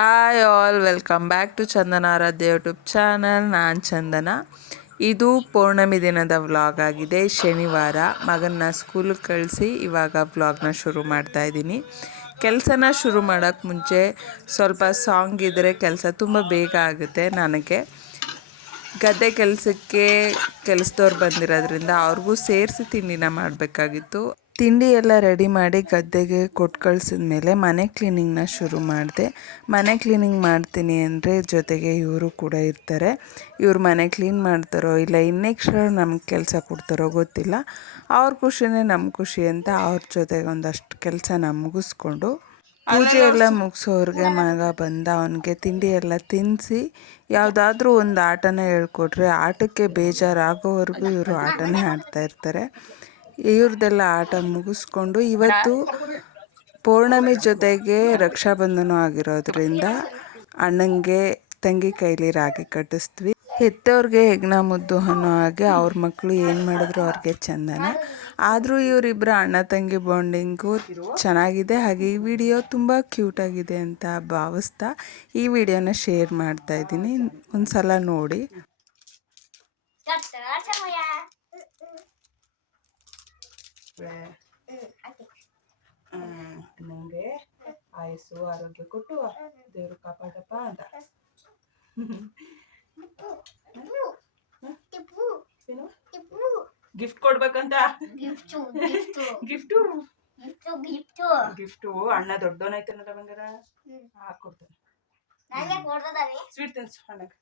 Hi all, welcome back to Chandana Aradhya YouTube channel. ನಾನು ಚಂದನ. ಇದು ಪೌರ್ಣಮಿ ದಿನದ ವ್ಲಾಗ್ ಆಗಿದೆ. ಶನಿವಾರ ಮಗನ್ನ ಸ್ಕೂಲಿಗೆ ಕಳಿಸಿ ಇವಾಗ ವ್ಲಾಗ್ನ ಶುರು ಮಾಡ್ತಾ ಇದ್ದೀನಿ. ಕೆಲಸನ ಶುರು ಮಾಡೋಕ್ಕೆ ಮುಂಚೆ ಸ್ವಲ್ಪ ಸಾಂಗ್ ಇದ್ದರೆ ಕೆಲಸ ತುಂಬ ಬೇಗ ಆಗುತ್ತೆ. ನನಗೆ ಗದ್ದೆ ಕೆಲಸಕ್ಕೆ ಕೆಲಸದವ್ರು ಬಂದಿರೋದ್ರಿಂದ ಅವ್ರಿಗೂ ಸೇರಿಸಿ ತಿಂಡಿನ ಮಾಡಬೇಕಾಗಿತ್ತು. ತಿಂಡಿ ಎಲ್ಲ ರೆಡಿ ಮಾಡಿ ಗದ್ದೆಗೆ ಕೊಟ್ಟು ಕಳಿಸಿದ ಮೇಲೆ ಮನೆ ಕ್ಲೀನಿಂಗ್ನ ಶುರು ಮಾಡಿದೆ. ಮನೆ ಕ್ಲೀನಿಂಗ್ ಮಾಡ್ತೀನಿ ಅಂದರೆ ಜೊತೆಗೆ ಇವರು ಕೂಡ ಇರ್ತಾರೆ. ಇವ್ರು ಮನೆ ಕ್ಲೀನ್ ಮಾಡ್ತಾರೋ ಇಲ್ಲ ಇನ್ನೆಕ್ಸ್ಟ್ರಾ ನಮ್ಗೆ ಕೆಲಸ ಕೊಡ್ತಾರೋ ಗೊತ್ತಿಲ್ಲ. ಅವ್ರ ಖುಷಿನೇ ನಮ್ಮ ಖುಷಿ ಅಂತ ಅವ್ರ ಜೊತೆಗೆ ಒಂದಷ್ಟು ಕೆಲಸನ ಮುಗಿಸ್ಕೊಂಡು ಪೂಜೆ ಎಲ್ಲ ಮುಗಿಸೋರ್ಗೆ ಮಗ ಬಂದ ಅವನಿಗೆ ತಿಂಡಿ ಎಲ್ಲ ತಿನ್ನಿಸಿ ಯಾವುದಾದ್ರೂ ಒಂದು ಆಟನ ಹೇಳ್ಕೊಟ್ರೆ ಆಟಕ್ಕೆ ಬೇಜಾರಾಗೋವರೆಗೂ ಇವರು ಆಟನೇ ಆಡ್ತಾ ಇರ್ತಾರೆ. ಇವ್ರದ್ದೆಲ್ಲ ಆಟ ಮುಗಿಸ್ಕೊಂಡು ಇವತ್ತು ಪೌರ್ಣಮಿ ಜೊತೆಗೆ ರಕ್ಷಾಬಂಧನ ಆಗಿರೋದ್ರಿಂದ ಅಣ್ಣಂಗೆ ತಂಗಿ ಕೈಲಿ ರಾಗಿ ಕಟ್ಟಿಸ್ತೀವಿ. ಹೆತ್ತವ್ರಿಗೆ ಹೆಗ್ನ ಮುದ್ದು ಅನ್ನೋ ಹಾಗೆ ಅವ್ರ ಮಕ್ಕಳು ಏನು ಮಾಡಿದ್ರು ಅವ್ರಿಗೆ ಚಂದನೇ. ಆದರೂ ಇವರಿಬ್ಬರ ಅಣ್ಣ ತಂಗಿ ಬಾಂಡಿಂಗು ಚೆನ್ನಾಗಿದೆ. ಹಾಗೆ ಈ ವಿಡಿಯೋ ತುಂಬ ಕ್ಯೂಟಾಗಿದೆ ಅಂತ ಭಾವಿಸ್ತಾ ಈ ವಿಡಿಯೋನ ಶೇರ್ ಮಾಡ್ತಾ ಇದ್ದೀನಿ. ಒಂದು ಸಲ ನೋಡಿ. ನನಗೆ ಆಯಸ್ಸು ಆರೋಗ್ಯ ಕೊಟ್ಟು ದೇವರು ಕಾಪಾಡಪ್ಪ ಅಂತ. ಗಿಫ್ಟ್ ಕೊಡ್ಬೇಕಂತ. ಗಿಫ್ಟು ಅಣ್ಣ ದೊಡ್ಡವನಾಯ್ತಾನಲ್ಲ ಬಂಗಾರ, ಹಾಕೊಡ್ತಾನೆ. ಸ್ವೀಟ್ ತಿನ್ಸು ಅಣ್ಣಗೆ.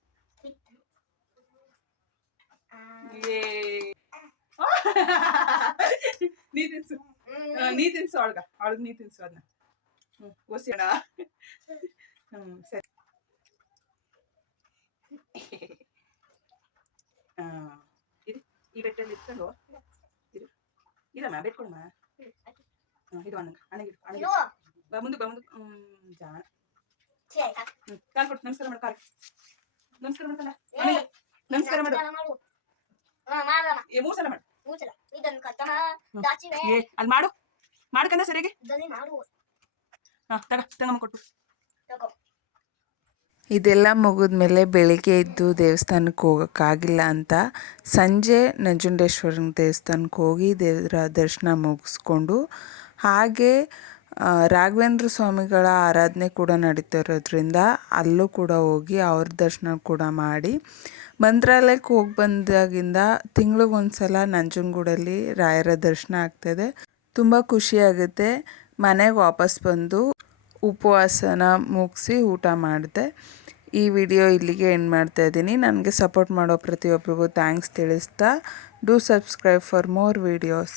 ನೀ ತಿನ್ಸು ಅವಳಿಗೆ ನೀ ತಿನ್ಸು ಅದನ್ನ. ಓಸಿ ಅಣ್ಣ. ಸರಿ. ಈ ಬೆಟ್ಟಲ್ಲಿ ಇಟ್ಕೊಂಡು ಇದಮ್ಮ ಬೆಟ್ಕೊಡಮ್ಮ. ಇದು ಅಣ್ಣಗೆ ಮುಂದೆ ಜಾಣ. ಕಾಲ್ ಕೊಟ್ಟು ನಮಸ್ಕಾರ ಮಾಡು. ಕಾಲ್ ನಮಸ್ಕಾರ ಮಾಡ್ತಲ್ಲ. ನಮಸ್ಕಾರ ಮಾಡು. 3 ಸಲ ಮಾಡು. ಅದು ಮಾಡು ಮಾಡ್ಕಂದ ಸರಿಯಾಗಿ. ತಗಮ್ಮ ಕೊಟ್ಟು. ಇದೆಲ್ಲ ಮುಗಿದ್ಮೇಲೆ ಬೆಳಿಗ್ಗೆ ಎದ್ದು ದೇವಸ್ಥಾನಕ್ಕೆ ಹೋಗೋಕ್ಕಾಗಿಲ್ಲ ಅಂತ ಸಂಜೆ ನಂಜುಂಡೇಶ್ವರನ ದೇವಸ್ಥಾನಕ್ಕೆ ಹೋಗಿ ದೇವರ ದರ್ಶನ ಮುಗಿಸ್ಕೊಂಡು ಹಾಗೆ ರಾಘವೇಂದ್ರ ಸ್ವಾಮಿಗಳ ಆರಾಧನೆ ಕೂಡ ನಡೀತಾ ಇರೋದ್ರಿಂದ ಅಲ್ಲೂ ಕೂಡ ಹೋಗಿ ಅವ್ರ ದರ್ಶನ ಕೂಡ ಮಾಡಿ ಮಂತ್ರಾಲಯಕ್ಕೆ ಹೋಗಿ ಬಂದಾಗಿಂದ ತಿಂಗಳಿಗೊಂದ್ಸಲ ನಂಜನಗೂಡಲ್ಲಿ ರಾಯರ ದರ್ಶನ ಆಗ್ತಾಯಿದೆ. ತುಂಬ ಖುಷಿಯಾಗುತ್ತೆ. ಮನೆಗೆ ವಾಪಸ್ ಬಂದು ಉಪವಾಸನ ಮುಗಿಸಿ ಊಟ ಮಾಡಿದೆ. ಈ ವಿಡಿಯೋ ಇಲ್ಲಿಗೆ ಎಂಡ್ ಮಾಡ್ತಾ ಇದ್ದೀನಿ. ನನಗೆ ಸಪೋರ್ಟ್ ಮಾಡೋ ಪ್ರತಿಯೊಬ್ಬರಿಗೂ ಥ್ಯಾಂಕ್ಸ್ ತಿಳಿಸ್ತಾ do subscribe for more videos.